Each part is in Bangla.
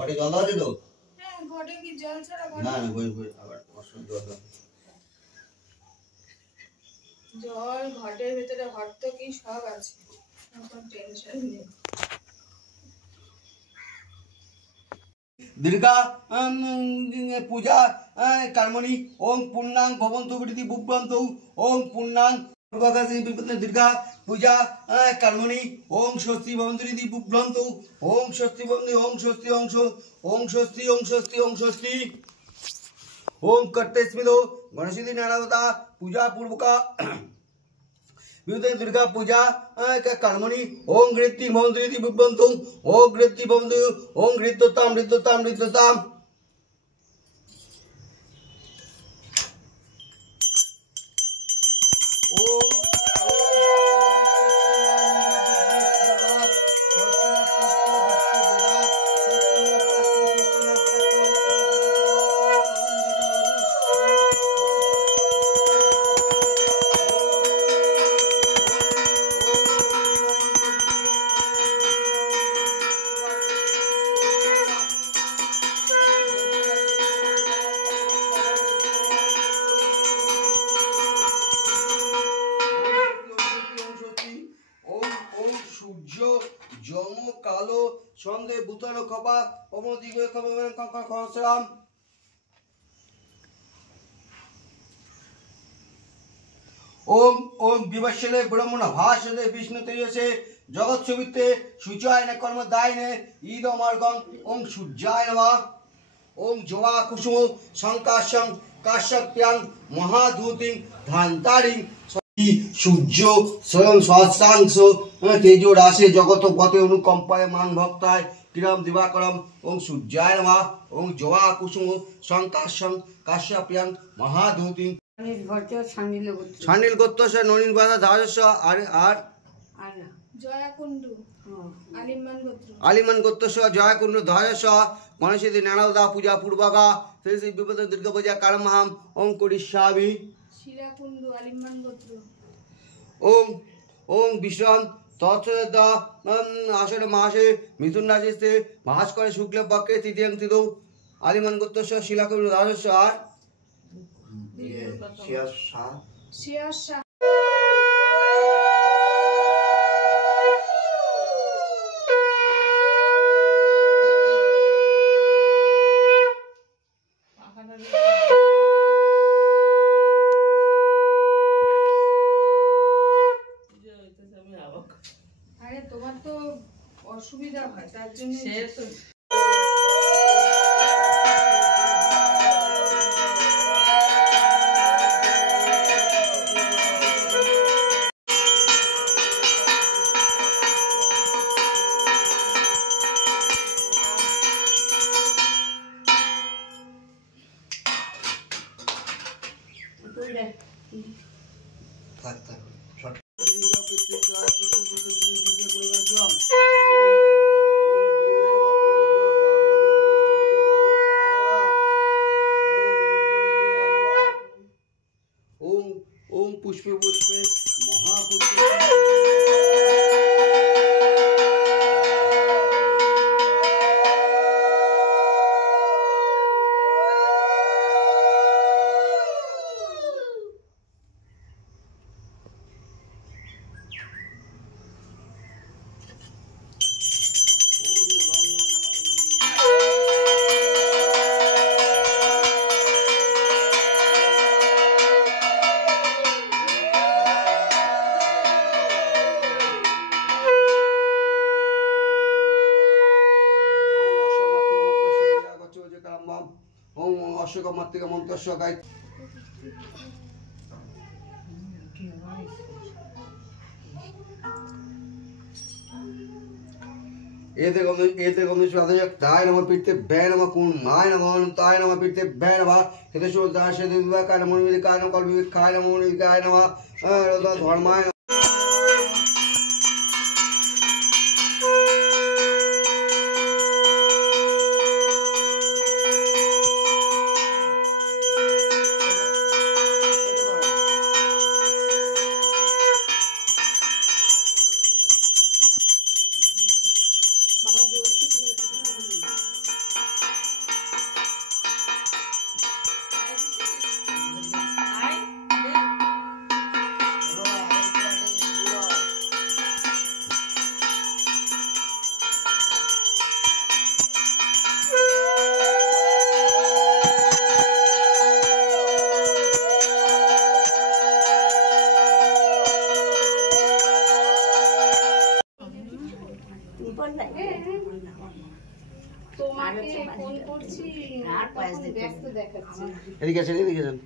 ঘটে জল আছে তো? হ্যাঁ, ঘটে কি জল ছাড়া ঘটে? না না, বই আবার অসুবিধা জল দাও। জল ঘটের ভিতরে হট কি সব আছে, কোনো টেনশন নেই। दुर्गा पूजा कर्मणि ओं पूर्णांग भवन्तु वृद्धि बुभ्वन्तु ओं पूर्णांग दुर्गा पूजा कर्मणि ओं स्वस्ति भवन्तु वृद्धि बुभ्वन्तु ओं स्वस्ति भवन्तु ओं स्वस्ति ओं स्वस्ति ओं स्वस्ति ओं स्वस्ति ओं कर्तेस्मिदो गणेशजी नारायणता पूजा पूर्वका दुर्गा पूजा कर्मणि ओं गृत्ति भवन्तु बुभ्वन्तु ओं गृत्ति भवन्तु ओं गृत्तताम गृत्तताम गृत्तताम সন্ধে ভূতন কপা অমদিগে খসরাম ओम ओम विवशले ब्रह्मण भाषले विष्णु तेजसे जगत सुवित्ते सुचाय न कर्मदाय ने ईदो मार्गं ओम सूर्याय नमः ओम जवा कुसुम संकाशं काश्यप्यां महाधूतिं धान्तारिं सूर्य स्वयं स्वासांश तेजो राशि जगत पथे अनुकंपाय मान भक्ताय किरम दिवाकरम ओम सूर्याय नमः ओम जवा कुसुम संकाशं काश्यप्यां महाधूतिं सानिल गोत्र से ननिल बाधा धारस आर जयाकुंडू आलिमान गोत्र से जयाकुंडू धारस गणेशजी नारायणदा पूजा पूर्वका श्री श्री विपद दुर्गा पूजा कर्महम ओम कोडिशाभि शिलाकुंडू आलिमान गोत्र ओम ओम विश्वम तत्सदा आषाढ़ मासे मिथुन राशि से भास्कर शुक्ल पक्षे तृतीयं तिथौ आलिमान गोत्र से शिलाकुंडू धारस आर शियाशा আরে তোমার তো অসুবিধা হয় তার জন্য ओम पुष्पे पुष्पे महापुष्पे अशोक मातृका मंत्र गाय ताय नमः पीठे भय नमः कुर्माय नमः ताय नमः पीठे भय नमः हितेश्वर दास दिव्याकाय नमः विदिकाय नमः कल्पविकाय नमः विदिकाय नमः धर्माय তোমাকে ফোন করছি ব্যস্ত দেখাচ্ছে। এদিকে আছেন, এদিকে আছেন।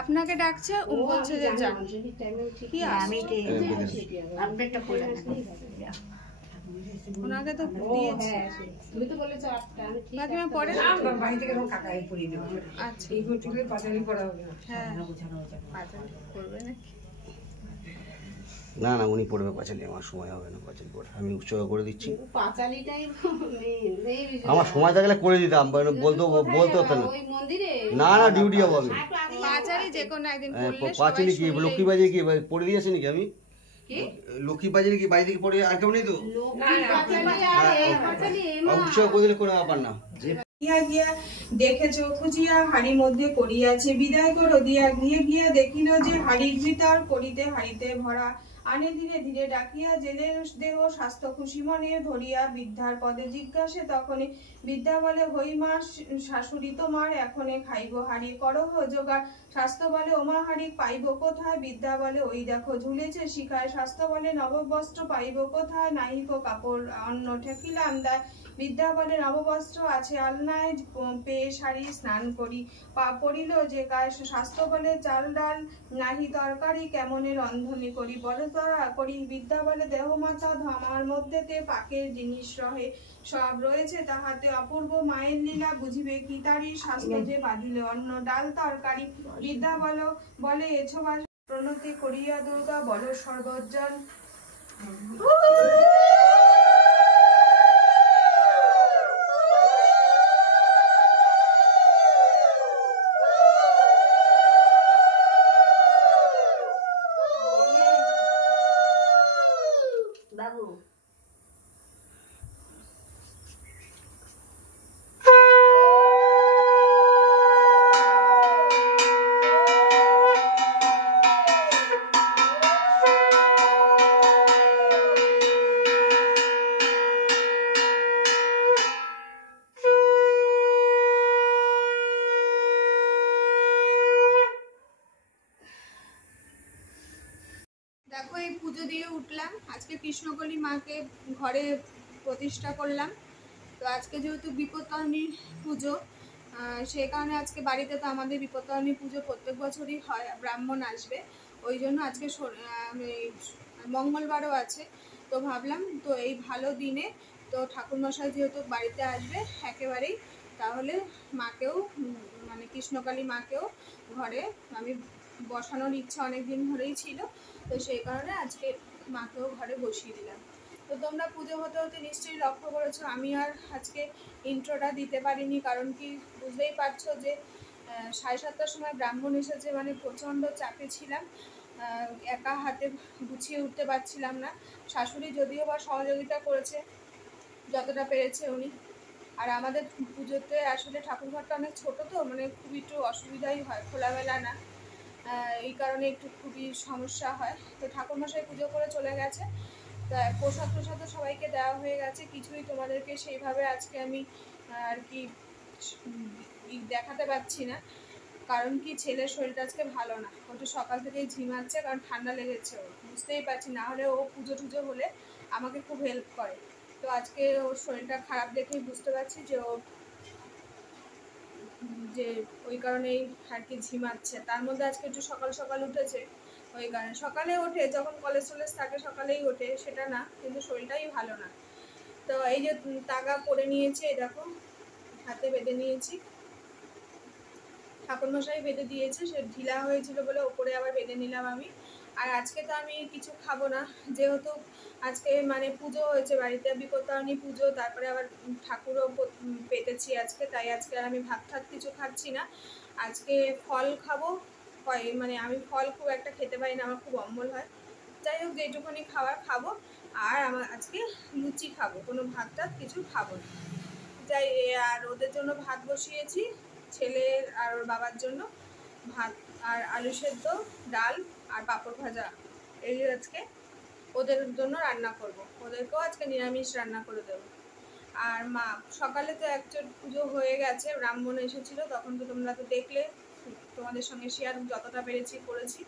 আপনাকে ডাকছে, ও বলছে যে যান। কি ওনাকে তো দিয়েছি, তুমি তো বলেছো 8টা, আমি ঠিক আছে পরে বাড়ি থেকে কাকা পরিয়ে দেব। আচ্ছা এই হোটেলে পাঁচালি করা হবে। হ্যাঁ পাঁচালি করবে নাকি? না না, উনি পড়বে পাঁচালি, আমার সময় হবে না পাঁচালি পড়ে। আমি উৎসর্গ করে দিচ্ছি। পাঁচালিটাই আমার সময় থাকলে করে দিতাম, বলতে হতো না। ওই মন্দিরে না না, ডিউটি হবো আমি। পাঁচালি যে কোনো একদিন করলে পাঁচালি কি লক্ষ্মী বাজারে কি পড়ে দিয়েছি নাকি আমি? লক্ষ্মী বাজারে কি বাইরে থেকে পড়ে আর কেউ নেই তো? উৎসর্গ করে দিলে কোনো ব্যাপার না। গিয়া দেখেছো খুঁজিয়া হাড়ির মধ্যে করিয়াছে, বিদায় করো দিয়া গিয়ে গিয়া দেখিল যে হাড়ির ভিতর করিতে হাড়িতে ভরা। আনে ধীরে ধীরে ডাকিয়া জেলের দেহ স্বাস্থ্য খুশি মনে ধরিয়া বৃদ্ধার পদে জিজ্ঞাসে। তখনই বৃদ্ধা বলে, হই মা, শাশুড়ি তোমার এখনে খাইব হাড়ি, করহ জোগাড়। স্বাস্থ্য বলে, ওমা হাড়ি পাইব কোথায়? বৃদ্ধা বলে, ওই দেখো ঝুলেছে শিখায়। স্বাস্থ্য বলে, নববস্ত্র পাইব কোথায়? নাহিক কাপড় অন্ন ঠেকিলাম দায়। বৃদ্ধা বলে, নববস্ত্র আছে আলনায়, পেয়ে শাড়ি স্নান করি পড়িল যে গায়ে। স্বাস্থ্য বলে, চাল ডাল নাহি তরকারি, কেমনে রন্ধনি করি, বড় তারা করি। বৃদ্ধা বলে, দেহ মাথা আমার মধ্যেতে পাকের জিনিস রহে, সব রয়েছে তাহাতে অপূর্ব মায়ের লীলা, বুঝিবে কি তারি। স্বাস্থ্য যে বাঁধিল অন্ন ডাল তরকারি। বৃদ্ধা বলে, এছো বাস প্রণতি করিয়া দুর্গা বলো সর্বজন। বাবু দেখো এই পুজো দিয়ে উঠলাম। আজকে কৃষ্ণকলি মাকে ঘরে প্রতিষ্ঠা করলাম। তো আজকে যেহেতু বিপত্তারিণী পুজো, সেই কারণে আজকে বাড়িতে তো আমাদের বিপত্তারিণী পুজো প্রত্যেক বছরই হয়, ব্রাহ্মণ আসবে, ওই জন্য আজকে মঙ্গলবারও আছে। তো ভাবলাম তো এই ভালো দিনে তো ঠাকুরমশাই যেহেতু বাড়িতে আসবে একেবারেই, তাহলে মাকেও মানে কৃষ্ণকালী মাকেও ঘরে আমি বসানোর ইচ্ছা অনেক দিন ধরেই ছিল। তো সেই কারণে আজকে মাকেও ঘরে বসিয়ে দিলাম। তো তোমরা পুজো হতে হতে নিশ্চয়ই লক্ষ্য করেছো আমি আর আজকে ইন্ট্রোটা দিতে পারিনি, কারণ কি বুঝতেই পারছো যে 7:30টার সময় ব্রাহ্মণ এসেছে, মানে প্রচণ্ড চাপে ছিলাম, একা হাতে গুছিয়ে উঠতে পারছিলাম না। শাশুড়ি যদিও বা সহযোগিতা করেছে যতটা পেরেছে উনি। আর আমাদের পুজোতে আসলে ঠাকুরঘরটা অনেক ছোটো, তো মানে খুব একটু অসুবিধাই হয়, খোলামেলা না, এই কারণে একটু খুবই সমস্যা হয়। তো ঠাকুরমশাই পুজো করে চলে গেছে, তা প্রসাদ প্রসাদও সবাইকে দেওয়া হয়ে গেছে। কিছুই তোমাদেরকে সেইভাবে আজকে আমি আর কি দেখাতে পারছি না, কারণ কি ছেলের শরীরটা আজকে ভালো না, ও তো সকাল থেকেই ঝিমাচ্ছে, কারণ ঠান্ডা লেগেছে ওর, বুঝতেই পারছি। না হলে ও পুজো টুজো হলে আমাকে খুব হেল্প করে। তো আজকে ওর শরীরটা খারাপ দেখেই বুঝতে পারছি যে ওই কারণেই আর কি ঝিমাচ্ছে। তার মধ্যে আজকে একটু সকাল সকাল উঠেছে, ওই কারণে সকালে ওঠে, যখন কলেজ টলেজ থাকে সকালেই ওঠে, সেটা না, কিন্তু শরীরটাই ভালো না। তো এই যে তাগা পরে নিয়েছি, এই দেখো হাতে বেঁধে নিয়েছি, ঠাকুরমশাই বেঁধে দিয়েছে, সে ঢিলা হয়েছিল বলে ওপরে আবার বেঁধে নিলাম আমি। আর আজকে তো আমি কিছু খাবো না, যেহেতু আজকে মানে পুজো হয়েছে বাড়িতে, বিপত্তারিণী পুজো, তারপরে আবার ঠাকুরও পেতেছি আজকে, তাই আজকে আর আমি ভাত ঠাত কিছু খাচ্ছি না। আজকে ফল খাবো, মানে আমি ফল খুব একটা খেতে পারি না, আমার খুব অম্বল হয়। যাই হোক যেটুকুনি খাবার খাবো, আর আমার আজকে লুচি খাবো, কোনো ভাত টাত কিছু খাবো না। যাই, আর ওদের জন্য ভাত বসিয়েছি, ছেলের আর ওর বাবার জন্য ভাত, আর আলু সেদ্ধ, ডাল আর পাঁপড় ভাজা, এই আজকে ওদের জন্য রান্না করব। ওদেরকেও আজকে নিরামিষ রান্না করে দেবো। আর মা সকালে তো একটা পুজো হয়ে গেছে, ব্রাহ্মণ এসেছিলো, তখন তো তোমরা তো দেখলে, তোমাদের সঙ্গে শেয়ার যতটা পেরেছি করেছি।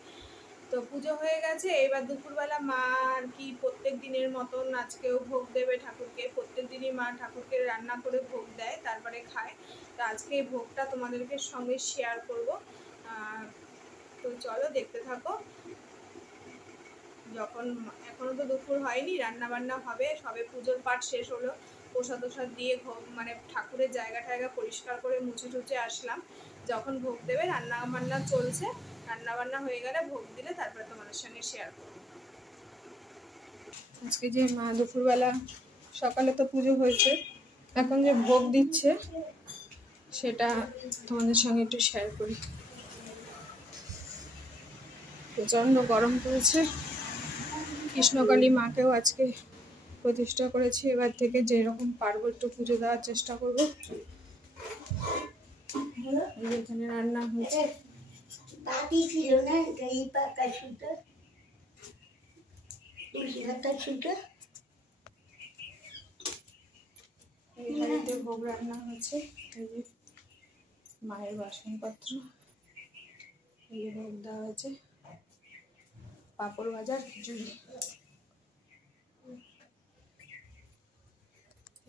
তো পুজো হয়ে গেছে, এবার দুপুরবেলা মা আর কি প্রত্যেক দিনের মতন আজকেও ভোগ দেবে ঠাকুরকে। প্রত্যেক দিনই মা ঠাকুরকে রান্না করে ভোগ দেয়, তারপরে খায়। তো আজকে এই ভোগটা তোমাদেরকে সঙ্গে শেয়ার করব। তো চলো দেখতে থাকো। যখন এখনো তো দুপুর হয়নি, রান্না বান্না হবে, সবে পুজোর পাঠ শেষ হলো, প্রসাদ টসাদ দিয়ে মানে ঠাকুরের জায়গা টায়গা পরিষ্কার করে মুছে টুছে আসলাম। যখন ভোগ দেবে রান্না বান্না চলছে, রান্না বান্না হয়ে গেলে ভোগ দিলে তারপরে তোমাদের সঙ্গে শেয়ার করবো। আজকে যে মা দুপুরবেলা, সকালে তো পুজো হয়েছে, এখন যে ভোগ দিচ্ছে সেটা তোমাদের সঙ্গে একটু শেয়ার করি। প্রচণ্ড গরম পড়েছে। কৃষ্ণকালী মাকেও আজকে প্রতিষ্ঠা করেছি, এবার থেকে যেরকম পারবো একটু পুজো দেওয়ার চেষ্টা করবো। এখানে রান্না হয়েছে, এই বাড়িতে ভোগ রান্না হয়েছে। এই যে মায়ের বাসনপত্র, এই ভোগ দেওয়া হয়েছে, পাঁপড় ভাজা, খিচুড়ি।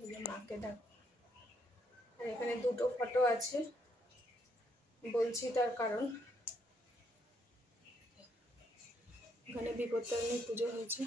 এই যে মাকে দেখো। আর এখানে দুটো ফটো আছে, বলছি তার কারণ এখানে বিপত্তারিণী পুজো হয়েছে।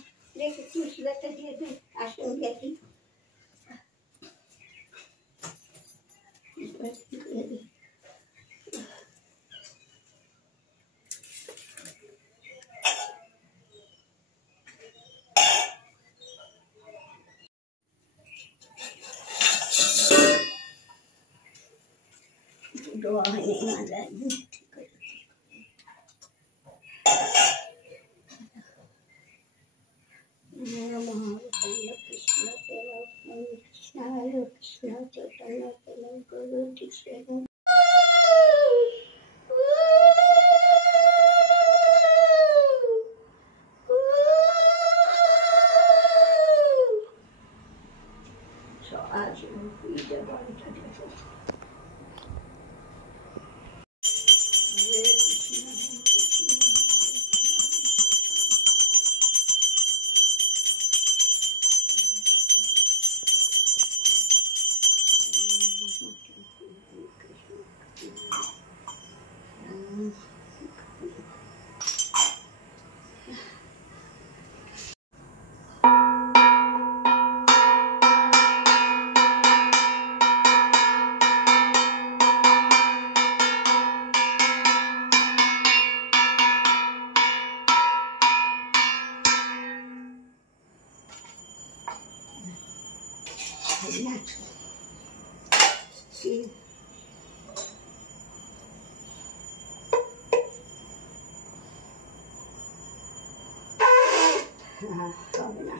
হবে না।